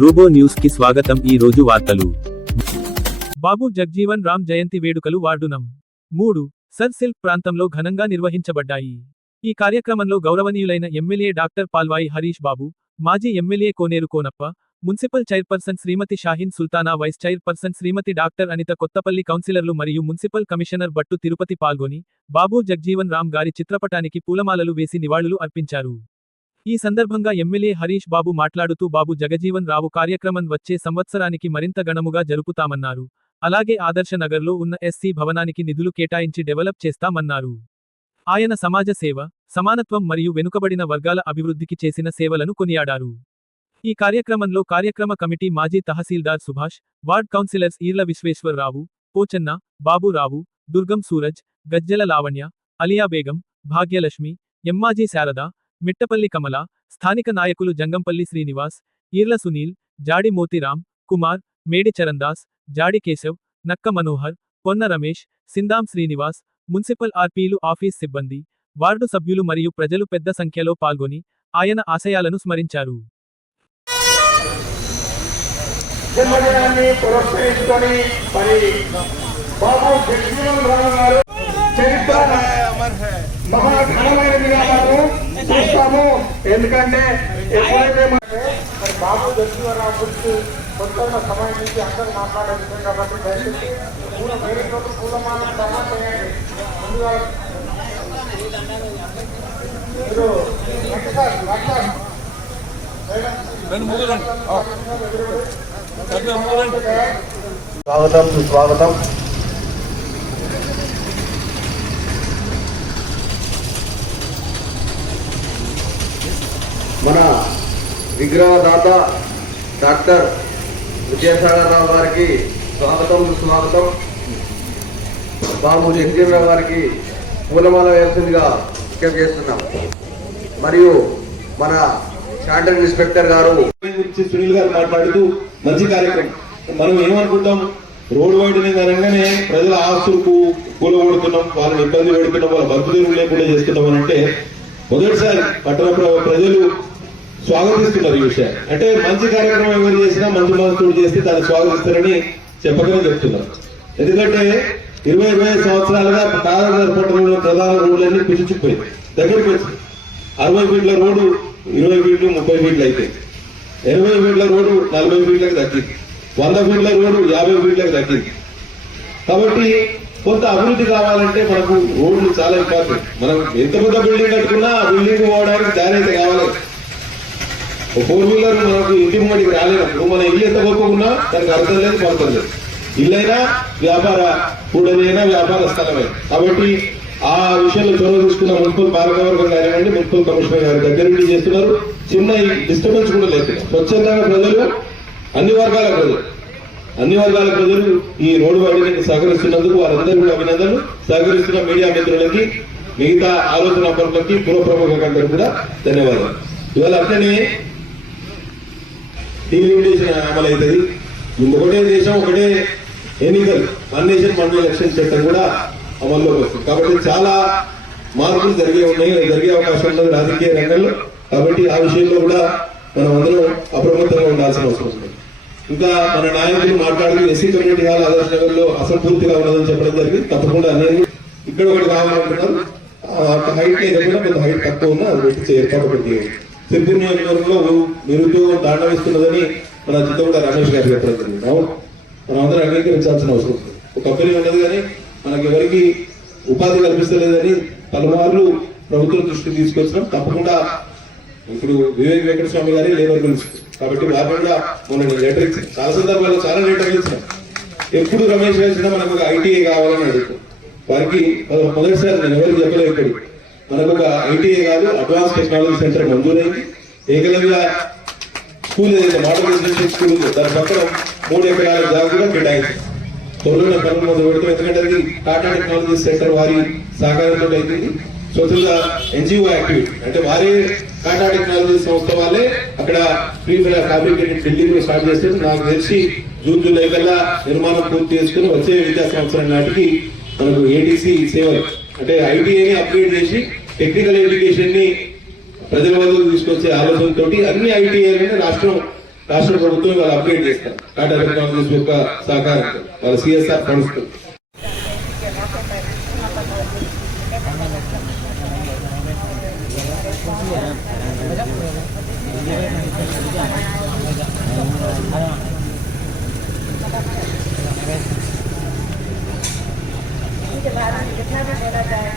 రూబో news కి స్వాగతం. ఈ రోజు వార్తలు. బాబు జగ్జీవన్ రామ్ జయంతి వేడుకలు వార్డు నం. 3 సర్ సిల్క్ ప్రాంతంలో ఘనంగా నిర్వహించబడ్డాయి. ఈ కార్యక్రమంలో గౌరవనీయులైన ఎమ్మెల్యే డాక్టర్ పాల్వాయి హరీష్ బాబు, మాజీ ఎమ్మెల్యే కోనేరు కోనప్ప, మున్సిపల్ చైర్పర్సన్ శ్రీమతి షాహీన్ సుల్తానా, వైస్ చైర్పర్సన్ శ్రీమతి డాక్టర్ అనిత, కొత్తపల్లి కౌన్సిలర్లు మరియు మున్సిపల్ కమిషనర్ బట్టు తిరుపతి పాల్గొని బాబు జగ్జీవన్ రామ్ గారి చిత్రపటానికి పూలమాలలు వేసి నివాళులు అర్పించారు. ఈ సందర్భంగా ఎమ్మెల్యే హరీష్ బాబు మాట్లాడుతూ బాబు జగజీవన్ రావు కార్యక్రమం వచ్చే సంవత్సరానికి మరింత ఘనముగా జరుపుతామన్నారు. అలాగే ఆదర్శ నగర్లో ఉన్న ఎస్సీ భవనానికి నిధులు కేటాయించి డెవలప్ చేస్తామన్నారు. ఆయన సమాజ సేవ, సమానత్వం మరియు వెనుకబడిన వర్గాల అభివృద్ధికి చేసిన సేవలను కొనియాడారు. ఈ కార్యక్రమంలో కార్యక్రమ కమిటీ మాజీ తహసీల్దార్ సుభాష్, వార్డ్ కౌన్సిలర్స్ ఈర్ల విశ్వేశ్వరరావు, పోచన్న, బాబురావు, దుర్గం సూరజ్, గజ్జల లావణ్య, అలియా బేగం, భాగ్యలక్ష్మి, ఎమ్మాజీ శారద, మిట్టపల్లి కమల, స్థానిక నాయకులు జంగంపల్లి శ్రీనివాస్, ఈర్ల సునీల్, జాడి మోతిరామ్, కుమార్, మేడి చరణ్దాస్, జాడి కేశవ్, నక్క మనోహర్, పొన్న రమేష్, సిందాం శ్రీనివాస్, మున్సిపల్ ఆర్పీలు, ఆఫీస్ సిబ్బంది, వార్డు సభ్యులు మరియు ప్రజలు పెద్ద సంఖ్యలో పాల్గొని ఆయన ఆశయాలను స్మరించారు. జన్మదినాన్ని పురస్కరించుకొని మరి బాబు జగ్జీవన్ రామ్ గారు చరిత్ర మహాఘనమైనదిగా మనం చూస్తాము. ఎందుకంటే ఎప్పుడైతే మరి బాబు జగ్జీవన్ రామ్ గురించి కొంత సమయం నుంచి అందరూ మాట్లాడేది కాబట్టి దయచేసి పూలమాలను జమ చేయండి. ముందుగా స్వాగతం సుస్వాగతం. మన విగ్రహదాత డాక్టర్ విద్యాసాగర్ రావు గారికి స్వాగతం సుస్వాగతం. బాబు జగ్జీవన్ రావు గారికి పూలమాల వేయాల్సిందిగా విజ్ఞప్తి చేస్తున్నాం. మరియు మన శానిటరీ ఇన్స్పెక్టర్ గారు సునీల్ గారు మాట్లాడుతూ మంచి కార్యక్రమం. మనం ఏమనుకుంటాం, రోడ్ వైడనింగ్ అనగానే ప్రజల ఆస్తులకు కూలగొడుతున్నాం, వాళ్ళని ఇబ్బంది పెడుతున్నాం, వాళ్ళ బతుకులు లేకుండా చేస్తున్నాం అని అంటే మొదటిసారి పట్టణ ప్రజలు స్వాగతిస్తున్నారు ఈ విషయాన్ని. అంటే మంచి కార్యక్రమం ఎవరు చేసినా మంచి మనసుడు చేస్తే దాన్ని స్వాగతిస్తారని చెప్పకనే చెప్తున్నారు. ఎందుకంటే 20-25 సంవత్సరాలుగా కాదర్ పట్టణంలో ప్రధాన రోడ్లన్నీ పిలిచిపోయింది. దగ్గరికి వచ్చి 60 ఫీట్ల రోడ్డు 20 ఫీట్లు 30 ఫీట్లు అయితే, 80 ఫీట్ల రోడ్డు 40 ఫీట్లకు తగ్గింది, 100 ఫీట్ల రోడ్డు 50 ఫీట్లకు తగ్గింది. కాబట్టి కొంత అభివృద్ధి కావాలంటే మనకు రోడ్లు చాలా ఇంపార్టెంట్. మనం ఎంత పెద్ద బిల్డింగ్ కట్టుకున్నా ఆ బిల్డింగ్ పోవడానికి దారి అయితే కావాలి. 4 వీలర్ మనకు ఇంటి ముందుకి రాలేనప్పుడు మన ఇల్లు ఎంత గొప్పకున్నా దానికి అర్థం లేదు, పడతం లేదు. ఇల్లైనా వ్యాపార కూడలైనా వ్యాపార స్థలమే. కాబట్టి ఆ విషయంలో చొరవ తీసుకున్న మున్సిపల్ పాలకవర్గం కానివ్వండి, మున్సిపల్ కమిషనర్ గారి దగ్గర నుండి చేస్తున్నారు. చిన్న డిస్టర్బెన్స్ కూడా లేకుండా స్వచ్ఛందంగా ప్రజలు అన్ని వర్గాల ప్రజలు ఈ రోడ్డు వైడనింగ్ సహకరిస్తున్నందుకు వారందరూ కూడా అభినందనలు. సహకరిస్తున్న మీడియా మిత్రులకి, మిగతా ఆలోచన పరులకి, పురప్రముఖులందరూ కూడా ధన్యవాదాలు. ఇవాళ అట్లనే డీలిమిటేషన్ అమలు అవుతుంది. ఒకటే దేశం ఒకటే ఎన్నికలు, వన్ నేషన్ వన్ ఎలక్షన్ చట్టం కూడా అమల్లోకి వస్తుంది. కాబట్టి చాలా మార్పులు జరిగే అవకాశం ఉన్నది రాజకీయ రంగంలో. కాబట్టి ఆ విషయంలో కూడా మనం అందరం అప్రమత్తంగా ఉండాల్సిన అవసరం ఉంది. ఇంకా మన నాయకులు మాట్లాడుతూ ఎస్సీ కమ్యూనిటీ హాల్ ఆదర్శ నగర్ లో అసంపూర్తిగా ఉన్నదని చెప్పడం జరిగింది. తప్పకుండా నేను ఇక్కడ ఒకటి కావాలంటున్నారు. హైట్ ఏదైనా కొంత హైట్ తక్కువ ఉన్నా అది పెట్టి ఏర్పాటు పెట్టి సిరిపూర్ నియోజకవర్గంలో నిరుద్యోగం తాండవిస్తున్నదని మన చిత్తూరు రమేష్ గారు చెప్పడం జరిగింది. అవును, మనం అందరం అంగీకరించాల్సిన అవసరం ఉంది. ఒక కంపెనీ ఉన్నది కానీ మనకి ఎవరికి ఉపాధి కల్పిస్తలేదని పలుమార్లు ప్రభుత్వం దృష్టికి తీసుకొచ్చినాం. తప్పకుండా ఇప్పుడు వివేక్ వెంకటస్వామి గారి లేబర్ గురించి కాబట్టి వారిని కూడా మొన్న లెటర్ ఇచ్చాం. చాలా సందర్భాల్లో చాలా లెటర్లు ఇచ్చినాం. ఎప్పుడు రమేష్ వేసినా మనకు ఒక ఐటీఐ కావాలని అడుగుతాం. వారికి మొదటిసారి నేను ఎవరికి చెప్పలేదు. ఇక్కడ మనకు ఒక ఐటీఐ కాదు, అడ్వాన్స్ టెక్నాలజీ సెంటర్ మంజూరైంది. ఏకలవ్య స్కూల్ ఏదైతే మోడల్ రెసిడెన్షియల్ స్కూల్ ఉందో దాని పక్కన 3 ఎకరాల జాగా కూడా కేటాయింది. త్వరలోనే పనులు మొదలు పెడతాం. ఎందుకంటే అది టాటా టెక్నాలజీ సెంటర్ వారి సహకారంతో అవుతుంది. స్వతంత్ర ఎన్జిఓ యాక్టివిటీ అంటే వారే టాటా టెక్నాలజీ సంస్థ వాళ్ళే అక్కడ ప్రీ ఫ్యాబ్రికేటెడ్ బిల్డింగ్ స్టార్ట్ చేస్తే నాకు తెలిసి జూన్ జూలై కల్లా నిర్మాణం పూర్తి చేసుకుని వచ్చే విద్యా సంవత్సరం నాటికి మనకు ఏటీసీ సేవలు అంటే ఐటీఐని అప్గ్రేడ్ చేసి టెక్నికల్ ఎడ్యుకేషన్ ని ప్రజల వద్దకు తీసుకొచ్చే ఆలోచనతో అన్ని ఐటీఐలని రాష్ట్రం రాష్ట్ర ప్రభుత్వం వాళ్ళు అప్గ్రేడ్ చేస్తారు టాటా టెక్నాలజీస్ యొక్క సహకారంతో వాళ్ళ CSR ఫండ్స్ తో. इसके बाद हम जितना भी बोला जाए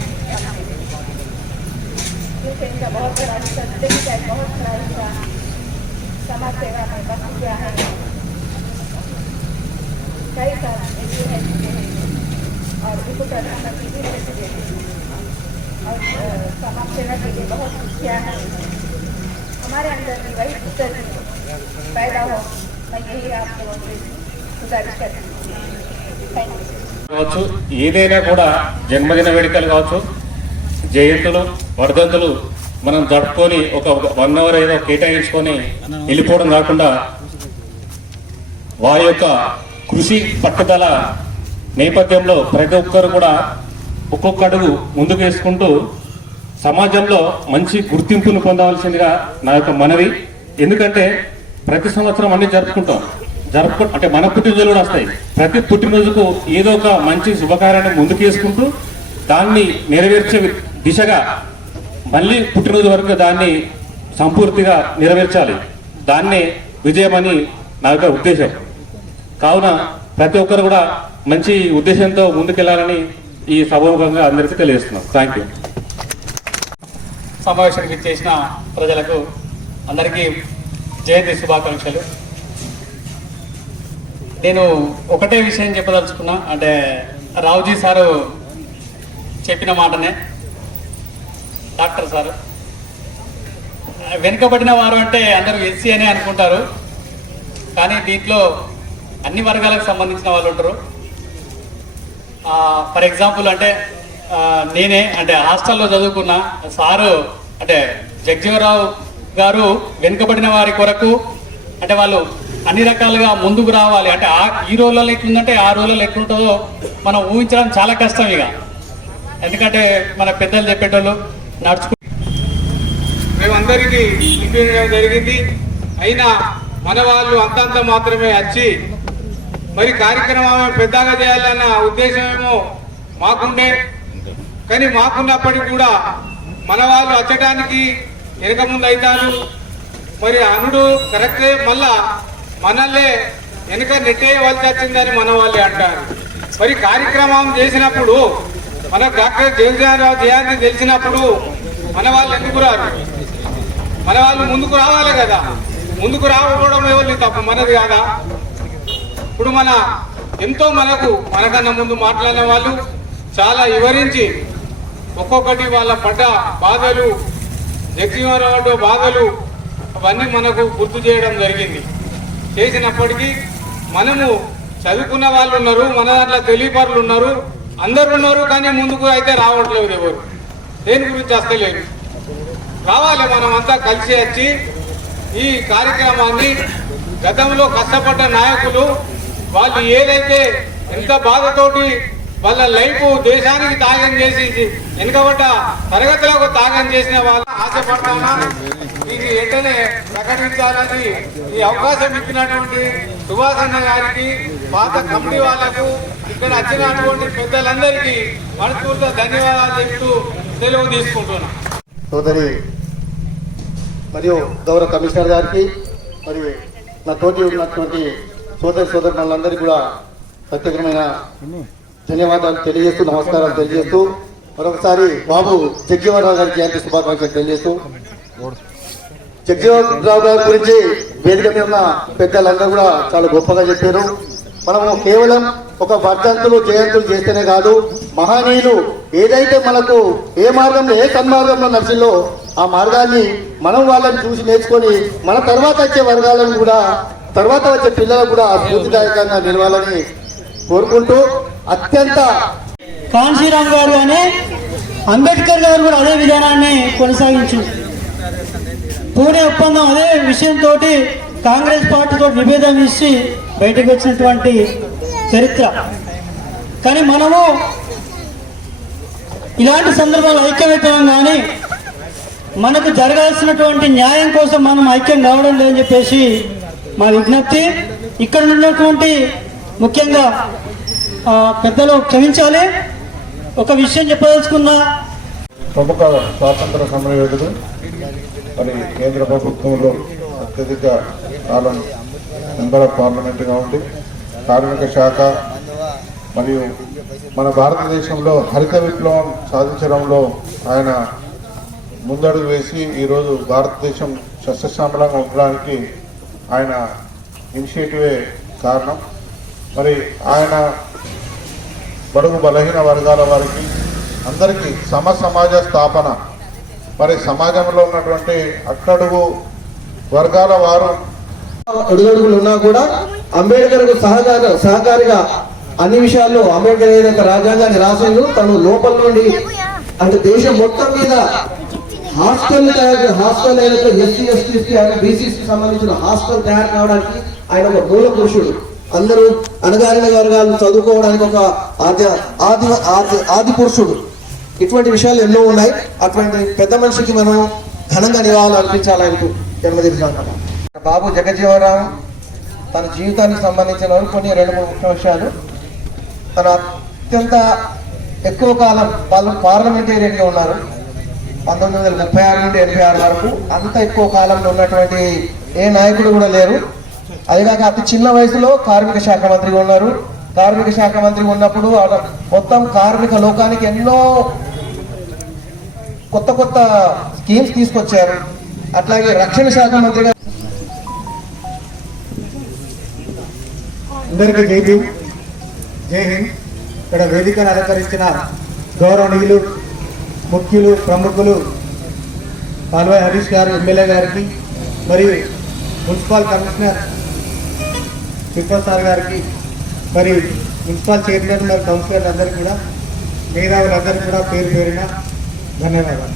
क्योंकि इनका बहुत बड़ा हिस्सा जिंदगी का एक बहुत बड़ा हिस्सा समाज सेवा में बच गया है। कई साल ये है और उनको प्रधानमंत्री भी रह चुके हैं और समाज सेवा के लिए बहुत कुछ किया है। हमारे अंदर भी वही उत्तर पैदा हो, मैं यही आप लोगों से गुजारिश करती हूँ। Thank you. కావచ్చు, ఏదైనా కూడా జన్మదిన వేడుకలు కావచ్చు, జయంతులు, వర్ధంతులు మనం జరుపుకొని ఒక 1 అవర్ ఏదో కేటాయించుకొని వెళ్ళిపోవడం కాకుండా వారి యొక్క కృషి పట్టుదల నేపథ్యంలో ప్రతి ఒక్కరు కూడా ఒక్కొక్క అడుగు ముందుకు వేసుకుంటూ సమాజంలో మంచి గుర్తింపును పొందవలసిందిగా నా యొక్క మనవి. ఎందుకంటే ప్రతి సంవత్సరం అన్ని జరుపుకుంటాం, అంటే మన పుట్టినరోజులు కూడా వస్తాయి. ప్రతి పుట్టినరోజుకు ఏదో ఒక మంచి శుభకార్యాన్ని ముందుకు వేసుకుంటూ దాన్ని నెరవేర్చే దిశగా మళ్ళీ పుట్టినరోజు వరకు దాన్ని సంపూర్తిగా నెరవేర్చాలి. దాన్నే విజయమని నా యొక్క ఉద్దేశం. కావున ప్రతి ఒక్కరు కూడా మంచి ఉద్దేశంతో ముందుకెళ్లాలని ఈ సభాముఖంగా అందరికీ తెలియజేస్తున్నాం. Thank you. సమావేశానికి చేసిన ప్రజలకు అందరికీ జయంతి శుభాకాంక్షలు. నేను ఒకటే విషయం చెప్పదలుచుకున్నా, అంటే రావుజీ సారు చెప్పిన మాటనే. డాక్టర్ సారు వెనుకబడిన వారు అంటే అందరూ ఎస్సీ అని అనుకుంటారు, కానీ దీంట్లో అన్ని వర్గాలకు సంబంధించిన వాళ్ళు ఉంటారు. ఫర్ ఎగ్జాంపుల్ అంటే నేనే అంటే హాస్టల్లో చదువుకున్న సారు అంటే జగజీవరావు గారు వెనుకబడిన వారి కొరకు అంటే వాళ్ళు అన్ని రకాలుగా ముందుకు రావాలి అంటే ఈ రోజులలో ఎట్లుందంటే ఆ రోజులలో ఎట్లుంటుందో మనం ఊహించడం చాలా కష్టం. ఇక ఎందుకంటే మన పెద్దలు చెప్పేటోళ్ళు నడుచుకు మేమందరికీ ఇప్పించడం జరిగింది. అయినా మన వాళ్ళు అంతంత మాత్రమే వచ్చి మరి కార్యక్రమం పెద్దగా చేయాలన్న ఉద్దేశం ఏమో మాకుండే, కానీ మాకున్నప్పటికీ కూడా మన వాళ్ళు వచ్చడానికి వెనక ముందు అవుతారు. మరి అనుడు కరెక్టే, మళ్ళా మనల్నే వెనుక నెట్టేయవలసి వచ్చిందని మన వాళ్ళే అంటారు. మరి కార్యక్రమం చేసినప్పుడు మనకు డాక్టర్ జగజీవనరావు జయంతి తెలిసినప్పుడు మన వాళ్ళు ఎందుకు రారు? మన వాళ్ళు ముందుకు రావాలి కదా. ముందుకు రాకపోవడం ఎవరిని తప్పు, మనది కాదా? ఇప్పుడు ఎంతో మనకన్నా ముందు మాట్లాడిన వాళ్ళు చాలా వివరించి ఒక్కొక్కటి వాళ్ళ పడ్డ బాధలు, జగజీవనరావు బాధలు అవన్నీ మనకు గుర్తు చేయడం జరిగింది. చేసినప్పటికీ మనము చదువుకున్న వాళ్ళు ఉన్నారు, మన దాంట్లో తెలియపరులు ఉన్నారు, అందరు ఉన్నారు, కానీ ముందుకు అయితే రావట్లేదు. ఎవరు దేని గురించి వస్తలేదు. రావాలి, మనం అంతా కలిసి వచ్చి ఈ కార్యక్రమాన్ని గతంలో కష్టపడ్డ నాయకులు వాళ్ళు ఏదైతే ఎంత బాధతోటి వాళ్ళ లైఫ్ దేశానికి త్యాగం చేసి వెనుకబడ్డ తరగతులకు త్యాగం చేసిన వాళ్ళు ఆశపడతానా ఇది వెంటనే ప్రకటించాలని ఈ అవకాశం ఇచ్చినటువంటి సుభాష్ అన్న గారికి, పాత కమిటీ వాళ్లకు, ఇక్కడ వచ్చినటువంటి పెద్దలందరికీ మనస్ఫూర్తిగా ధన్యవాదాలు చెప్తూ సెలవు తీసుకుంటున్నాను. సోదరి మరియు గౌరవ కమిషనర్ గారికి మరియు నా తోటి ఉన్నటువంటి సోదరులందరికీ కూడా ప్రత్యేకమైన ధన్యవాదాలు తెలియజేస్తూ, నమస్కారాలు తెలియజేస్తూ, మరొకసారి బాబు జగజీవనరావు గారి జయంతి శుభాకాంక్షలు తెలియజేస్తూ, జగజీవనరావు గారి గురించి వేదిక మీద ఉన్న పెద్దలందరూ కూడా చాలా గొప్పగా చెప్పారు. మనము కేవలం ఒక వర్ధంతులు జయంతులు చేస్తేనే కాదు, మహనీయులు ఏదైతే మనకు ఏ మార్గంలో ఏ సన్మార్గంలో నడిచిందో ఆ మార్గాన్ని మనం వాళ్ళని చూసి నేర్చుకొని మన తర్వాత వచ్చే వర్గాలను కూడా, తర్వాత వచ్చే పిల్లలకు కూడా స్ఫూర్తిదాయకంగా నిలవాలని కోరుకుంటూ, అత్యంత కాన్సీరామ్ గారు కానీ అంబేద్కర్ గారు కూడా అదే విధానాన్ని కొనసాగించారు. పూణే ఒప్పందం అదే విషయంతో కాంగ్రెస్ పార్టీతో విభేదం ఇచ్చి బయటకు వచ్చినటువంటి చరిత్ర. కానీ మనము ఇలాంటి సందర్భాలు ఐక్యమవుతాం, కానీ మనకు జరగాల్సినటువంటి న్యాయం కోసం మనం ఐక్యం కావడం లేదని చెప్పేసి మా విజ్ఞప్తి. ఇక్కడ ఉన్నటువంటి ముఖ్యంగా పెద్దలు క్షమించాలి, ఒక విషయం చెప్పదలుచుకున్నా. ప్రముఖ స్వాతంత్ర సమరయోధుడు, మరి కేంద్ర ప్రభుత్వంలో అత్యధిక కాలం మెంబర్ ఆఫ్ పార్లమెంట్గా ఉండి కార్మిక శాఖ మరియు మన భారతదేశంలో హరిత విప్లవం సాధించడంలో ఆయన ముందడుగు వేసి ఈరోజు భారతదేశం సస్యశ్యామలంగా ఉండడానికి ఆయన ఇనిషియేటివే కారణం. మరి ఆయన బడుగు బలహీన వర్గాల వారికి అందరికీ సమాజ స్థాపన, మరి సమాజంలో ఉన్నటువంటి అట్టడుగు వర్గాల వారు అడుగడుగులు ఉన్నా కూడా అంబేద్కర్కు సహకారిగా అన్ని విషయాల్లో అంబేద్కర్ ఏదైతే రాజ్యాంగాన్ని రాసిందో తను లోపల నుండి అంటే దేశం మొత్తం మీద హాస్టల్ ఏదైతే ఎస్సీ ఎస్టీ బీసీకి సంబంధించిన హాస్టల్ తయారు కావడానికి ఆయన ఒక మూల పురుషుడు. అందరూ అణగారిన వర్గాలను చదువుకోవడానికి ఒక ఆది పురుషుడు. ఇటువంటి విషయాలు ఎన్నో ఉన్నాయి. అటువంటి పెద్ద మనిషికి మనం ఘనంగా నివాళులు అర్పించాలని జన్మదిన బాబు జగజ్జీవనరామ్ తన జీవితానికి సంబంధించిన కొన్ని 2-3 ముఖ్య విషయాలు. తన అత్యంత ఎక్కువ కాలం వాళ్ళు పార్లమెంటేరియన్గా ఉన్నారు. 1936 నుండి 86 వరకు. అంత ఎక్కువ కాలంలో ఉన్నటువంటి ఏ నాయకుడు కూడా లేరు. అదిగాక అతి చిన్న వయసులో కార్మిక శాఖ మంత్రిగా ఉన్నారు. కార్మిక శాఖ మంత్రి ఉన్నప్పుడు మొత్తం కార్మిక లోకానికి ఎన్నో కొత్త స్కీమ్స్ తీసుకొచ్చారు. అట్లాగే రక్షణ శాఖ మంత్రిగా అందరికీ జై హింద్. ఇక్కడ వేదికను అలంకరించిన గౌరవనీయులు, ముఖ్యులు, ప్రముఖులు పాల్వాయి హరీష్ గారు ఎమ్మెల్యే గారికి, మరియు మున్సిపల్ కమిషనర్ తిరుపతి సార్ గారికి, మరి మున్సిపల్ చైర్మన్ మరియు కౌన్సిలర్ అందరికీ కూడా, మేధావులందరికీ కూడా పేరు పేరిన ధన్యవాదాలు.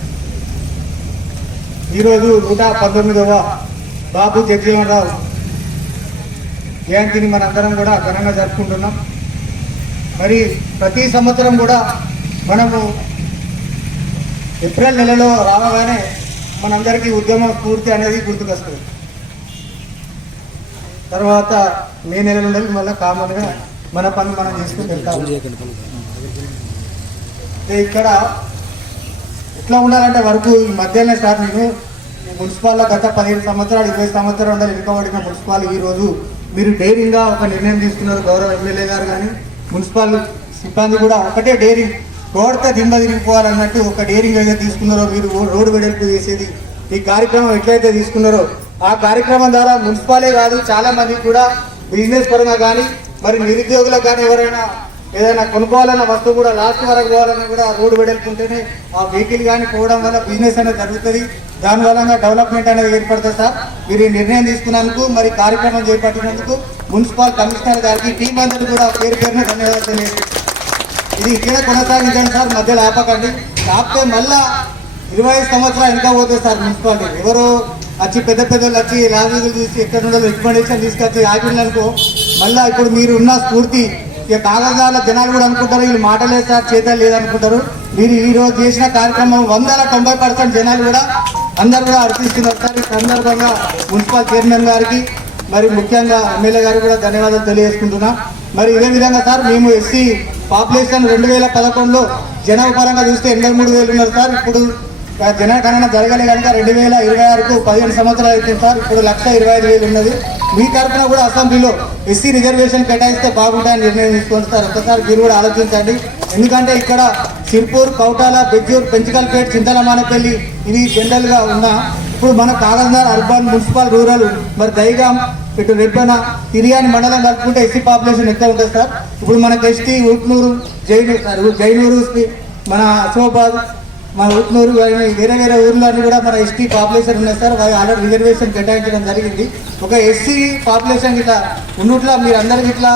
ఈరోజు 119వ బాబు జగజ్జీవనరావు జయంతిని మనందరం కూడా ఘనంగా జరుపుకుంటున్నాం. మరి ప్రతి సంవత్సరం కూడా మనము ఏప్రిల్ నెలలో రావగానే మనందరికీ ఉద్యమ స్ఫూర్తి అనేది గుర్తుకొస్తుంది. తర్వాత మే నెల నుండి మళ్ళీ కామన్గా మన పని మనం చేసుకుని వెళ్తాము. ఇక్కడ ఎట్లా ఉండాలంటే వరకు ఈ మధ్యలోనే స్టార్ట్. నేను మున్సిపాల్లో గత 15 సంవత్సరాలు 20 సంవత్సరాలు వెనుకబడిన మున్సిపాల్ ఈరోజు మీరు డైరింగ్గా ఒక నిర్ణయం తీసుకున్నారు. గౌరవ ఎమ్మెల్యే గారు కానీ మున్సిపల్ సిబ్బంది కూడా ఒకటే డైరింగ్, కోడితే దింబ తిరిగిపోవాలన్నట్టు ఒక డైరింగ్ ఏదైతే తీసుకున్నారో మీరు రోడ్డు వెడల్పు చేసేది ఈ కార్యక్రమం ఎట్లయితే తీసుకున్నారో ఆ కార్యక్రమం ద్వారా మున్సిపాలే కాదు చాలా మందికి కూడా బిజినెస్ పరంగా కానీ మరి నిరుద్యోగులకు కానీ ఎవరైనా ఏదైనా కొనుక్కోవాలన్న వస్తువు కూడా లాస్ట్ వరకు పోవాలన్నా కూడా రోడ్డు వెడల్పుంటేనే ఆ వెహికల్ కానీ పోవడం వల్ల బిజినెస్ అనేది జరుగుతుంది. దానివల్ల డెవలప్మెంట్ అనేది ఏర్పడుతుంది. సార్ మీరు ఈ నిర్ణయం తీసుకున్నందుకు, మరి కార్యక్రమం చేపట్టినందుకు మున్సిపల్ కమిషనర్ గారికి, టీం అందరూ కూడా పేరు పేరున ధన్యవాదాలు తెలియదు. ఇది ఇక్కడ కొనసాగించండి సార్, మధ్యలో ఆపకండి. ఆపితే మళ్ళా 25 సంవత్సరాలు ఇంకా పోతుంది సార్ మున్సిపాలిటీ. ఎవరో వచ్చి పెద్ద పెద్దలు వచ్చి లాభీలు చూసి ఎక్కడ నుండో రికమెండేషన్ తీసుకొచ్చి ఆగిననుకో మళ్ళీ ఇప్పుడు మీరు ఉన్న స్ఫూర్తి ఇక కాగజాల జనాలు కూడా అనుకుంటారు వీళ్ళు మాటలేదు సార్ చేతలు లేదనుకుంటారు. మీరు ఈ రోజు చేసిన కార్యక్రమం 190% జనాలు కూడా అందరు కూడా అర్పిస్తున్నారు సార్. ఈ సందర్భంగా మున్సిపల్ చైర్మన్ గారికి మరి ముఖ్యంగా ఎమ్మెల్యే గారికి కూడా ధన్యవాదాలు తెలియజేసుకుంటున్నా. మరి ఇదే విధంగా సార్ మేము ఎస్సీ పాపులేషన్ 2011లో జనాభా పరంగా చూస్తే 83,000 ఉన్నారు సార్. ఇప్పుడు జనగణన జరగలే కనుక 2026కు 15 సంవత్సరాలు అవుతుంది సార్. ఇప్పుడు 1,25,000 ఉన్నది. మీ తరఫున కూడా అసెంబ్లీలో ఎస్సీ రిజర్వేషన్ కేటాయిస్తే బాగుంటాయని నిర్ణయం తీసుకోండి సార్. ఒక్కసారి మీరు కూడా ఆలోచించండి. ఎందుకంటే ఇక్కడ సిర్పూర్, కౌటాల, బెజ్జూర్, పెంచికల్పేట, చింతలమానపల్లి ఇవి జనరల్గా ఉన్న ఇప్పుడు మన కాగజ్నగర్ అర్బన్, మున్సిపల్, రూరల్, మరి దైగాం, ఇటు రెబ్బన, తిరియాని మండలం కలుపుకుంటే ఎస్సీ పాపులేషన్ ఎక్కువ ఉంటుంది సార్. ఇప్పుడు మనకు ఎస్టీ ఉట్నూరు, జైనూరు, మన అసోబాద్, మన ఉట్నూరు వేరే వేరే ఊర్లోని కూడా మన ఎస్టీ పాపులేషన్ ఉన్నాయి సార్. వారి ఆల్రెడీ రిజర్వేషన్ కేటాయించడం జరిగింది. ఒక ఎస్సీ పాపులేషన్ ఇట్లా ఉన్నట్లా మీరు అందరికి ఇట్లా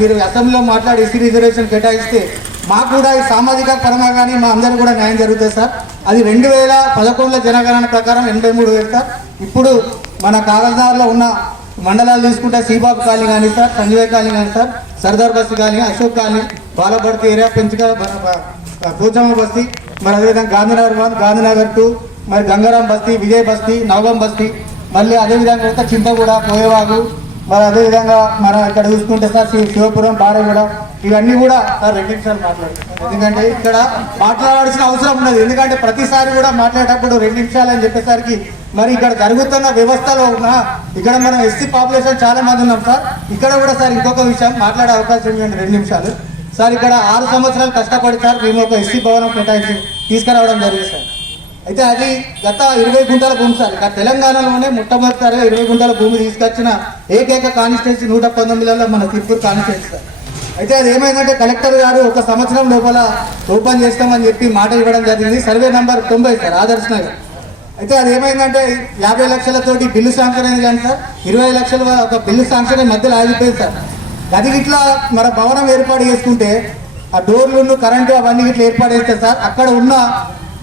మీరు అసెంబ్లీలో మాట్లాడి ఎస్సీ రిజర్వేషన్ కేటాయిస్తే మాకు కూడా ఈ సామాజిక పరంగా కానీ మా అందరూ కూడా న్యాయం జరుగుతుంది సార్. అది 2011లో జనగణన ప్రకారం 83,000 సార్. ఇప్పుడు మన కాగజ్నగర్లో ఉన్న మండలాలు తీసుకుంటే సీబాబ్ కాలనీ కానీ సార్, సంజయ్ కాలనీ కానీ sir, Sardar Basti colony, Ashok colony, Balabharti area, Pochamma Basti, మరి అదేవిధంగా గాంధీనగర్ 1, గాంధీనగర్ 2, మరి గంగారాం బస్తీ, విజయ్ బస్తీ, నవగం బస్తీ, మళ్ళీ అదేవిధంగా చింతగూడ, పోయేవాగు, మరి అదేవిధంగా మనం ఇక్కడ చూసుకుంటే సార్ శివపురం బారగూడ ఇవన్నీ కూడా సార్ 2 నిమిషాలు మాట్లాడుతాం, ఎందుకంటే ఇక్కడ మాట్లాడాల్సిన అవసరం ఉన్నది. ఎందుకంటే ప్రతిసారి కూడా మాట్లాడేటప్పుడు 2 నిమిషాలు అని చెప్పేసరికి మరి ఇక్కడ జరుగుతున్న వ్యవస్థలో ఉన్న ఇక్కడ మనం ఎస్సీ పాపులేషన్ చాలా మంది ఉన్నాం సార్. ఇక్కడ కూడా సార్ ఇంకొక విషయం మాట్లాడే అవకాశం ఇవ్వండి 2 నిమిషాలు సార్. ఇక్కడ 6 సంవత్సరాలు కష్టపడి సార్ మేము ఒక ఎస్సీ భవనం కేటాయించి తీసుకురావడం జరిగింది సార్. అయితే అది గత 20 గుంటల భూమి సార్. ఇక్కడ తెలంగాణలోనే మొట్టమొదటిసారిగా 20 గుంటల భూమి తీసుకొచ్చిన ఏకైక కాన్స్టిట్యున్సీ 119లలో మన తిరుపూర్ కాన్స్టిట్యున్సీ సార్. అయితే అది ఏమైందంటే కలెక్టర్ గారు 1 సంవత్సరం లోపల ఓపెన్ చేస్తామని చెప్పి మాట ఇవ్వడం జరిగింది. Survey number 90 sir, Adarsh Nagar. అయితే అది ఏమైందంటే 50 లక్షలతోటి బిల్లు శాంక్షన్ అయింది కానీ సార్ 20 లక్షల ఒక బిల్లు శాంక్షన్ మధ్యలో ఆగిపోయింది సార్. అది ఇట్లా మన భవనం ఏర్పాటు చేసుకుంటే ఆ డోర్లు కరెంటు అవన్నీ ఇట్లా ఏర్పాటు చేస్తే సార్ అక్కడ ఉన్న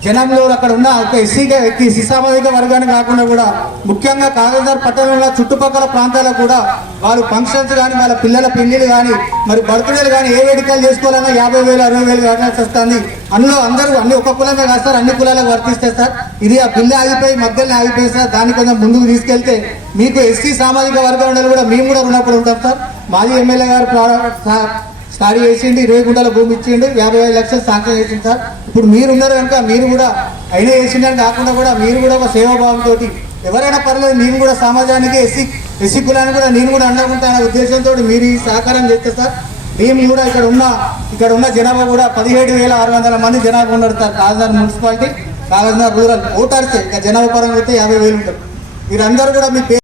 జనంలో అక్కడ ఉన్న ఒక ఎస్సీ సామాజిక వర్గాన్ని కాకుండా కూడా ముఖ్యంగా కాగజ్నగర్ పట్టణంలో చుట్టుపక్కల ప్రాంతాలకు కూడా వాళ్ళు ఫంక్షన్స్ కానీ వాళ్ళ పిల్లల పెళ్లిళ్ళు కానీ మరి బర్త్డేలు కానీ ఏ వేడుకలు చేసుకోవాలన్నా 50,000 60,000 కట్టాల్సి వస్తుంది. అందులో అందరూ అన్ని ఒక కులమే కాదు సార్, అన్ని కులాలకు వర్తిస్తే సార్. ఇది ఆ బిల్లు ఆగిపోయి మధ్యలో ఆగిపోయి సార్. దాన్ని కొంచెం ముందుకు తీసుకెళ్తే మీకు ఎస్సీ సామాజిక వర్గాలు కూడా మేము కూడా రుణపడి ఉంటాం సార్. మాజీ ఎమ్మెల్యే గారు స్టార్ట్ చేసిండు, 20 గుంటల భూమి ఇచ్చిండు, 55 లక్షలు శాంక్షన్ చేసిండు సార్. ఇప్పుడు మీరు ఉన్నారు కనుక మీరు కూడా అయినా చేసిండని కాకుండా కూడా మీరు కూడా ఒక సేవాభావంతో ఎవరైనా పర్లేదు నేను కూడా సమాజానికి ఎస్సీ కులాన్ని కూడా నేను కూడా అండగుంటానే ఉద్దేశంతో మీరు ఈ సహకారం చేస్తే సార్ మేము కూడా ఇక్కడ ఉన్న జనాభా కూడా 17,600 మంది జనాభా ఉన్నారు sir. Kagaznagar municipality, Kagaznagar rural voters ఇంకా జనాభా పరంగా అయితే 50,000 ఉంటారు. మీరందరూ కూడా మీ